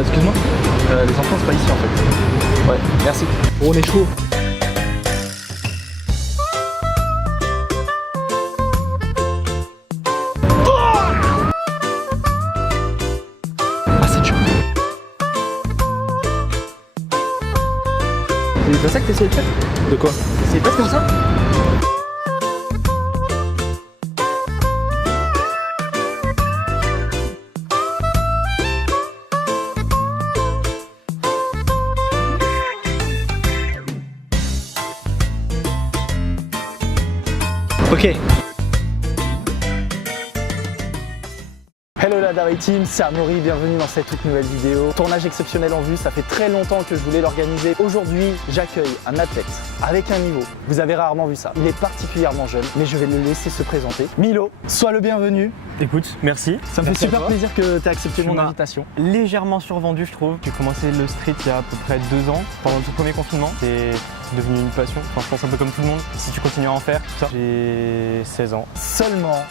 Excuse-moi, les enfants c'est pas ici en fait. Ouais, merci. On est chaud. Ah c'est dur. C'est pas ça que t'essayais de faire? De quoi? T'essayais pas de faire ça? Ok. Hello la Darry Team, c'est Amaury, bienvenue dans cette toute nouvelle vidéo. Tournage exceptionnel en vue, ça fait très longtemps que je voulais l'organiser. Aujourd'hui, j'accueille un athlète avec un niveau. Vous avez rarement vu ça. Il est particulièrement jeune, mais je vais le laisser se présenter. Milo, sois le bienvenu. Écoute, merci. Ça me fait super plaisir que tu aies accepté mon invitation. Légèrement survendu, je trouve. J'ai commencé le street il y a à peu près 2 ans, pendant le tout premier confinement. C'est devenu une passion. Enfin, je pense un peu comme tout le monde. Si tu continues à en faire, tout ça. J'ai 16 ans. Seulement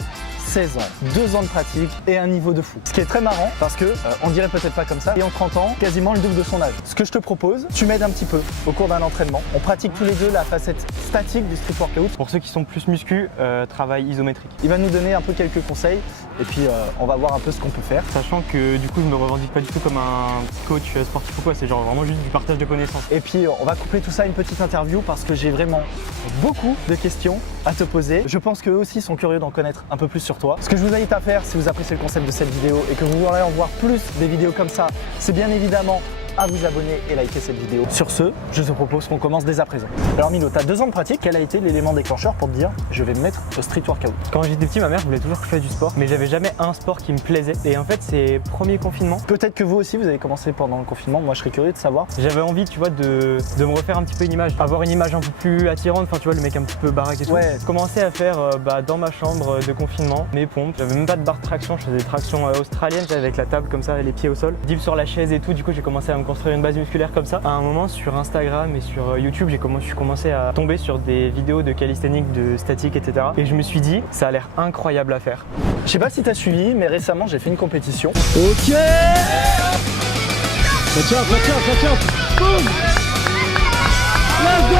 16 ans, 2 ans de pratique et un niveau de fou. Ce qui est très marrant parce que on dirait peut-être pas comme ça, et en 30 ans, quasiment le double de son âge. Ce que je te propose, tu m'aides un petit peu au cours d'un entraînement. On pratique tous les deux la facette statique du street workout. Pour ceux qui sont plus muscu, travail isométrique. Il va nous donner un peu quelques conseils et puis on va voir un peu ce qu'on peut faire. Sachant que du coup, je me revendique pas du tout comme un coach sportif ou quoi, c'est genre vraiment juste du partage de connaissances. Et puis on va coupler tout ça à une petite interview parce que j'ai vraiment beaucoup de questions à te poser. Je pense qu'eux aussi sont curieux d'en connaître un peu plus sur toi. Ce que je vous invite à faire, si vous appréciez le concept de cette vidéo et que vous voulez en voir plus des vidéos comme ça, c'est bien évidemment à vous abonner et liker cette vidéo. Sur ce, je te propose qu'on commence dès à présent. Alors Milo, tu as 2 ans de pratique, quel a été l'élément déclencheur pour te dire je vais me mettre au street workout? Quand j'étais petit, ma mère voulait toujours que je fasse du sport, mais j'avais jamais un sport qui me plaisait. Et en fait, c'est premier confinement. Peut-être que vous aussi, vous avez commencé pendant le confinement, moi je serais curieux de savoir. J'avais envie, tu vois, de me refaire un petit peu une image, avoir une image un peu plus attirante, enfin tu vois, le mec un petit peu baraque et tout. Ouais. Commencer à faire dans ma chambre de confinement, mes pompes. J'avais même pas de barre de traction, je faisais des tractions australiennes, j'avais avec la table comme ça et les pieds au sol. Dip sur la chaise et tout, du coup j'ai commencé à me construire une base musculaire comme ça. À un moment sur Instagram et sur YouTube, j'ai commencé à tomber sur des vidéos de calisthenics, de statique, etc. Et je me suis dit, ça a l'air incroyable à faire. Je sais pas si tu as suivi, mais récemment j'ai fait une compétition. Ok. Tiens. Boum. Let's go.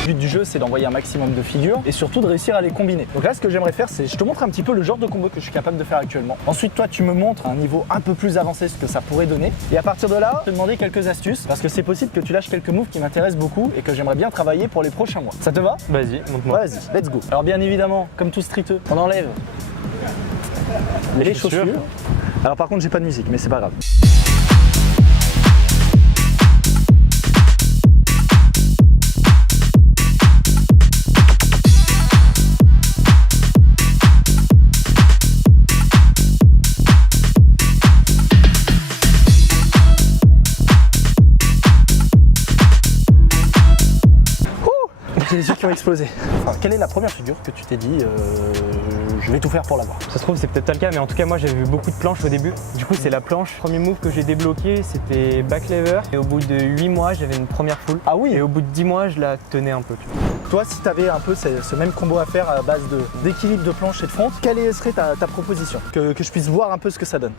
Le but du jeu, c'est d'envoyer un maximum de figures et surtout de réussir à les combiner. Donc là, ce que j'aimerais faire, c'est je te montre un petit peu le genre de combo que je suis capable de faire actuellement. Ensuite, toi, tu me montres à un niveau un peu plus avancé ce que ça pourrait donner. Et à partir de là, je vais te demander quelques astuces parce que c'est possible que tu lâches quelques moves qui m'intéressent beaucoup et que j'aimerais bien travailler pour les prochains mois. Ça te va? Vas-y, montre-moi. Vas-y, let's go. Alors bien évidemment, comme tout streeteux, on enlève les chaussures. Alors par contre, j'ai pas de musique, mais c'est pas grave. J'ai les yeux qui ont explosé. Enfin, quelle est la première figure que tu t'es dit je vais tout faire pour l'avoir? Ça se trouve, c'est peut-être pas le cas, mais en tout cas, moi j'avais vu beaucoup de planches au début. Du coup, c'est la planche. Le premier move que j'ai débloqué, c'était back lever. Et au bout de 8 mois, j'avais une première full. Ah oui. Et au bout de 10 mois, je la tenais un peu. Toi, si tu avais un peu ce même combo à faire à base d'équilibre de planche et de front, quelle serait ta proposition? Que je puisse voir un peu ce que ça donne.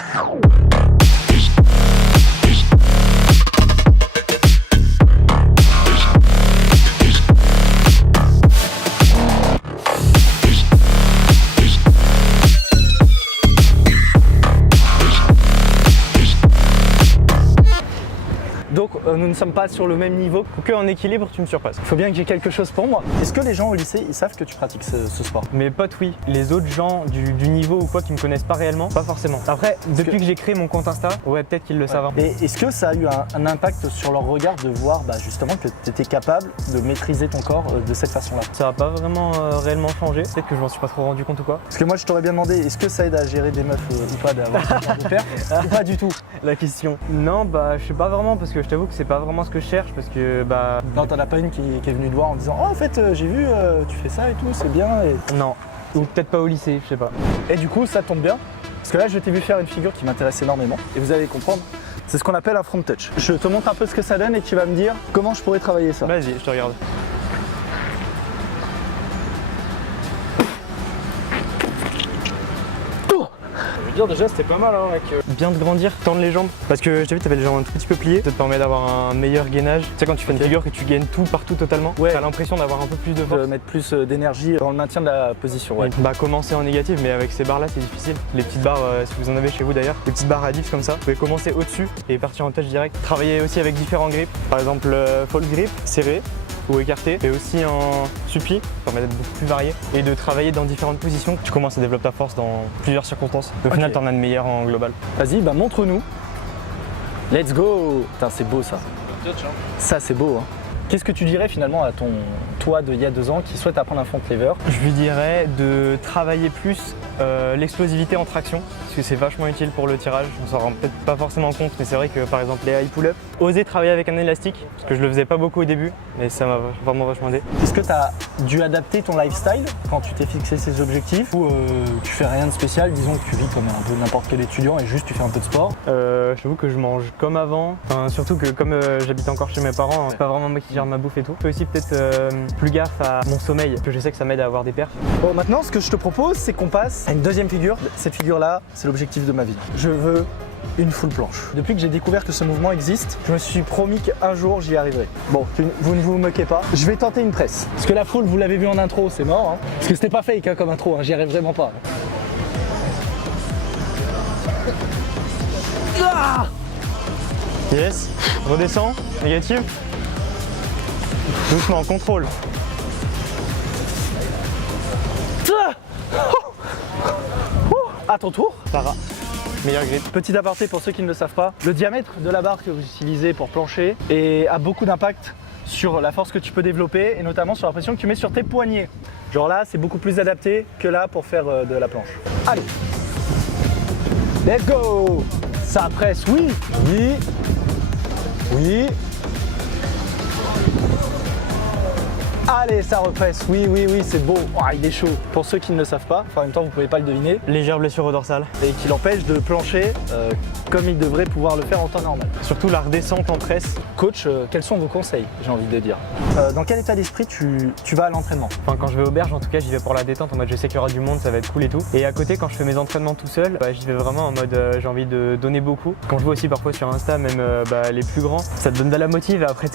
Donc nous ne sommes pas sur le même niveau. Faut qu'en équilibre, tu me surpasses. Il faut bien que j'ai quelque chose pour moi. Est-ce que les gens au lycée, ils savent que tu pratiques ce sport? Mes potes, oui. Les autres gens du niveau ou quoi qui me connaissent pas réellement, pas forcément. Après, depuis que j'ai créé mon compte Insta, ouais, peut-être qu'ils le savent. Et est-ce que ça a eu un impact sur leur regard de voir justement que tu étais capable de maîtriser ton corps de cette façon-là? Ça n'a pas vraiment réellement changé. Peut-être que je m'en suis pas trop rendu compte ou quoi. Parce que moi, je t'aurais bien demandé, est-ce que ça aide à gérer des meufs ou pas d'avoir ce genre de père ou pas du tout? La question. Non, bah, je sais pas vraiment parce que je t'avoue que c'est pas vraiment ce que je cherche parce que bah. Non, t'en as pas une qui est venue te voir en disant oh en fait j'ai vu tu fais ça et tout, c'est bien et... Non. Ou peut-être pas au lycée, je sais pas. Et du coup ça tombe bien parce que là je t'ai vu faire une figure qui m'intéresse énormément et vous allez comprendre. C'est ce qu'on appelle un front touch. Je te montre un peu ce que ça donne et tu vas me dire comment je pourrais travailler ça. Vas-y, je te regarde. dire déjà c'était pas mal hein, mec. Bien de grandir, tendre les jambes. Parce que j'ai vu, t'avais les jambes un tout petit peu pliées. Ça te permet d'avoir un meilleur gainage. Tu sais, quand tu fais une figure que tu gaines tout partout totalement, Ouais. t'as l'impression d'avoir un peu plus de force. De mettre plus d'énergie dans le maintien de la position. Ouais. Bah commencer en négatif, mais avec ces barres là c'est difficile. Les petites barres, si vous en avez chez vous d'ailleurs, les petites barres à dips comme ça, vous pouvez commencer au-dessus et partir en touch direct. Travailler aussi avec différents grips, par exemple fall grip, serré ou écarté, et aussi en suppi, ça permet d'être beaucoup plus varié et de travailler dans différentes positions. Tu commences à développer ta force dans plusieurs circonstances. Au final, t'en as de meilleur en global. Vas-y, bah montre-nous. Let's go. Putain, c'est beau ça. Ça c'est beau. Hein. Qu'est-ce que tu dirais finalement à ton toi d'il y a 2 ans qui souhaite apprendre un front lever? Je lui dirais de travailler plus l'explosivité en traction, parce que c'est vachement utile pour le tirage. On s'en rend peut-être pas forcément compte, mais c'est vrai que par exemple les high pull-up, oser travailler avec un élastique, parce que je le faisais pas beaucoup au début, mais ça m'a vraiment vachement aidé. Est-ce que tu as dû adapter ton lifestyle quand tu t'es fixé ces objectifs ou tu fais rien de spécial, disons que tu vis comme un peu n'importe quel étudiant et juste tu fais un peu de sport? J'avoue que je mange comme avant, enfin, surtout que comme j'habite encore chez mes parents, c'est pas vraiment moi qui gère ma bouffe et tout. Je fais aussi peut-être plus gaffe à mon sommeil, que je sais que ça m'aide à avoir des perfs. Bon, maintenant ce que je te propose c'est qu'on passe à une deuxième figure. Cette figure là, c'est l'objectif de ma vie. Je veux une full planche. Depuis que j'ai découvert que ce mouvement existe, je me suis promis qu'un jour j'y arriverai. Bon, vous ne vous moquez pas, je vais tenter une presse. Parce que la full, vous l'avez vu en intro, c'est mort. Hein. Parce que c'était pas fake hein, comme intro, hein. J'y arrive vraiment pas. Ah Yes, redescends, négative. Doucement, contrôle. À ton tour. Sarah, meilleur grip. Petit aparté pour ceux qui ne le savent pas, le diamètre de la barre que vous utilisez pour plancher a beaucoup d'impact sur la force que tu peux développer et notamment sur la pression que tu mets sur tes poignets. Genre là, c'est beaucoup plus adapté que là pour faire de la planche. Allez, let's go. Ça presse, oui, oui, oui. Allez, ça represse, oui, oui, oui, c'est beau. Oh, il est chaud. Pour ceux qui ne le savent pas, enfin, en même temps, vous pouvez pas le deviner. Légère blessure au dorsal. Et qui l'empêche de plancher comme il devrait pouvoir le faire en temps normal. Surtout la redescente en presse. Coach, quels sont vos conseils, j'ai envie de dire? Dans quel état d'esprit tu vas à l'entraînement? Enfin, quand je vais au berge, en tout cas, j'y vais pour la détente, en mode je sais qu'il y aura du monde, ça va être cool et tout. Et à côté, quand je fais mes entraînements tout seul, bah, j'y vais vraiment en mode j'ai envie de donner beaucoup. Quand je vois aussi parfois sur Insta, même les plus grands, ça te donne de la motive. Et après,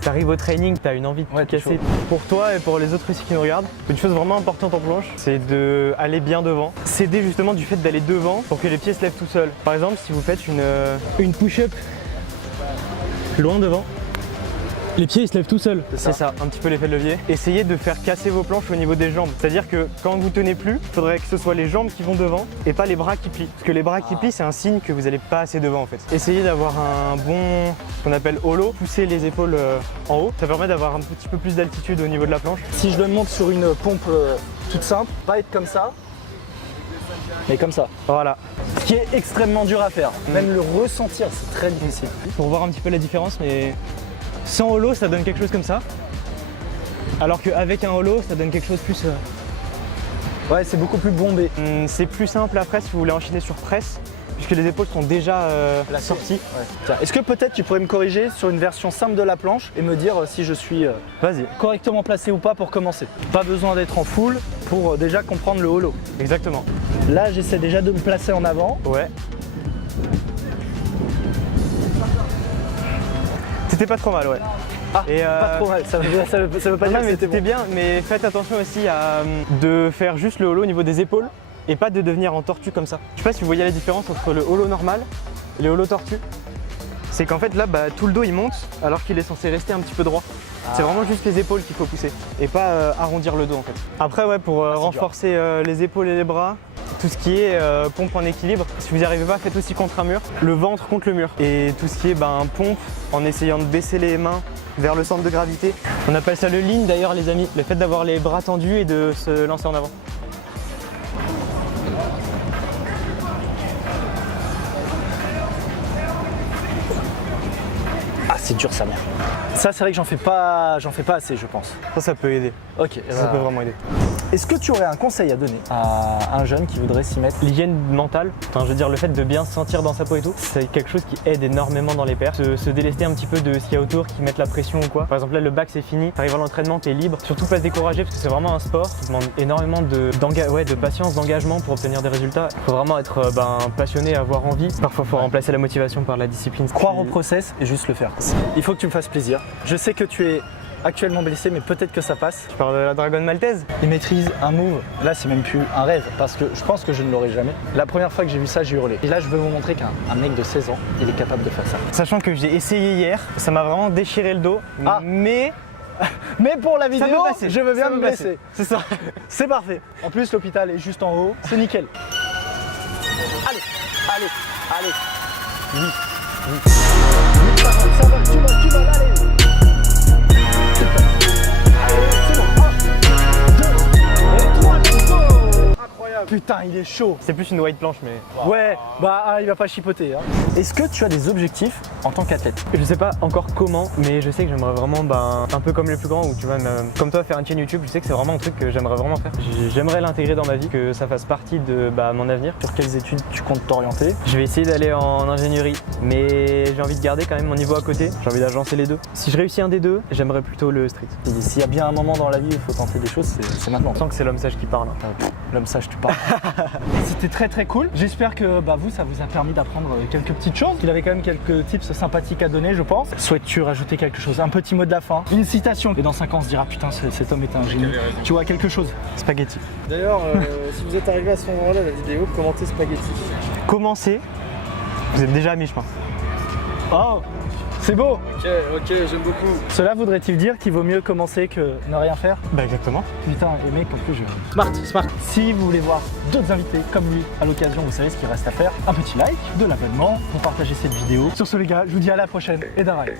t'arrives au training, t'as une envie de tout casser. Pour toi et pour les autres aussi qui nous regardent, une chose vraiment importante en planche, c'est d'aller bien devant. S'aider justement du fait d'aller devant pour que les pieds se lèvent tout seuls. Par exemple, si vous faites une push-up loin devant, les pieds ils se lèvent tout seuls. C'est ça, un petit peu l'effet de levier. Essayez de faire casser vos planches au niveau des jambes. C'est-à-dire que quand vous tenez plus, il faudrait que ce soit les jambes qui vont devant et pas les bras qui plient. Parce que les bras qui plient, c'est un signe que vous n'allez pas assez devant en fait. Essayez d'avoir un bon, ce qu'on appelle holo, pousser les épaules en haut. Ça permet d'avoir un petit peu plus d'altitude au niveau de la planche. Si je le monte sur une pompe toute simple, pas être comme ça, mais comme ça. Voilà. Ce qui est extrêmement dur à faire. Même le ressentir, c'est très difficile. Pour voir un petit peu la différence, mais sans holo, ça donne quelque chose comme ça. Alors qu'avec un holo, ça donne quelque chose plus... Ouais, c'est beaucoup plus bombé. C'est plus simple après si vous voulez enchaîner sur presse, puisque les épaules sont déjà sorties. Ouais. Tiens, est-ce que peut-être tu pourrais me corriger sur une version simple de la planche et me dire si je suis Vas-y. correctement placé ou pas pour commencer? Pas besoin d'être en full pour déjà comprendre le holo. Exactement. Là, j'essaie déjà de me placer en avant. Ouais. C'était pas trop mal, ouais. Ah, et pas trop mal, ça veut pas dire que c'était bien, mais faites attention aussi à de faire juste le holo au niveau des épaules et pas de devenir en tortue comme ça. Je sais pas si vous voyez la différence entre le holo normal et le holo tortue. C'est qu'en fait là, tout le dos il monte alors qu'il est censé rester un petit peu droit. C'est vraiment juste les épaules qu'il faut pousser et pas arrondir le dos en fait. Après ouais, pour renforcer les épaules et les bras, tout ce qui est pompe en équilibre, si vous n'y arrivez pas, faites aussi contre un mur, le ventre contre le mur. Et tout ce qui est pompe en essayant de baisser les mains vers le centre de gravité. On appelle ça le lean d'ailleurs les amis, le fait d'avoir les bras tendus et de se lancer en avant. Ah, c'est dur sa mère. Ça, c'est vrai que j'en fais pas assez, je pense. Ça peut aider. Ok, Ça peut vraiment aider. Est-ce que tu aurais un conseil à donner à un jeune qui voudrait s'y mettre? L'hygiène mentale, enfin, je veux dire le fait de bien se sentir dans sa peau et tout, c'est quelque chose qui aide énormément dans les pertes. Se délester un petit peu de ce qu'il y a autour, qui mettent la pression ou quoi. Par exemple là le bac c'est fini, t'arrives à l'entraînement, t'es libre. Surtout pas se décourager parce que c'est vraiment un sport qui demande énormément de patience, d'engagement pour obtenir des résultats. Il faut vraiment être passionné, avoir envie. Parfois il faut remplacer la motivation par la discipline. Croire au process et juste le faire. Il faut que tu me fasses plaisir. Je sais que tu es actuellement blessé, mais peut-être que ça passe. Tu parles de la dragonne maltaise? Il maîtrise un move. Là, c'est même plus un rêve parce que je pense que je ne l'aurai jamais. La première fois que j'ai vu ça, j'ai hurlé. Et là, je veux vous montrer qu'un mec de 16 ans, il est capable de faire ça. Sachant que j'ai essayé hier, ça m'a vraiment déchiré le dos. Mais pour la vidéo, je veux bien ça me blesser. C'est ça. C'est parfait. En plus, l'hôpital est juste en haut. C'est nickel. Allez. Oui. Ça va, tu vas, allez. Putain, il est chaud. C'est plus une white planche, mais Ouais, il va pas chipoter. Hein. Est-ce que tu as des objectifs en tant qu'athlète? je sais pas encore comment, mais je sais que j'aimerais vraiment, un peu comme les plus grands, ou tu vois, comme toi, faire une chaîne YouTube. Je sais que c'est vraiment un truc que j'aimerais vraiment faire. J'aimerais l'intégrer dans ma vie, que ça fasse partie de mon avenir. Sur quelles études tu comptes t'orienter? Je vais essayer d'aller en ingénierie, mais j'ai envie de garder quand même mon niveau à côté. J'ai envie d'agencer les deux. Si je réussis un des deux, j'aimerais plutôt le street. S'il y a bien un moment dans la vie où il faut tenter des choses, c'est maintenant. On sent que c'est l'homme sage qui parle. L'homme sage, tu parles. C'était très cool. J'espère que vous, ça vous a permis d'apprendre quelques petites choses. Il avait quand même quelques tips sympathiques à donner, je pense. Souhaites-tu rajouter quelque chose? Un petit mot de la fin, une citation. Et dans 5 ans, on se dira putain, cet homme était un génie. Tu vois, quelque chose. Spaghetti. D'ailleurs, si vous êtes arrivé à ce moment-là de la vidéo, commentez spaghetti. Commencez, vous êtes déjà à mi-chemin. Oh, c'est beau. Ok, j'aime beaucoup. Cela voudrait-il dire qu'il vaut mieux commencer que ne rien faire? Exactement. Putain, les mecs, en plus, Smart. Si vous voulez voir d'autres invités comme lui à l'occasion, vous savez ce qu'il reste à faire. Un petit like, de l'abonnement pour partager cette vidéo. Sur ce, les gars, je vous dis à la prochaine et d'un rail.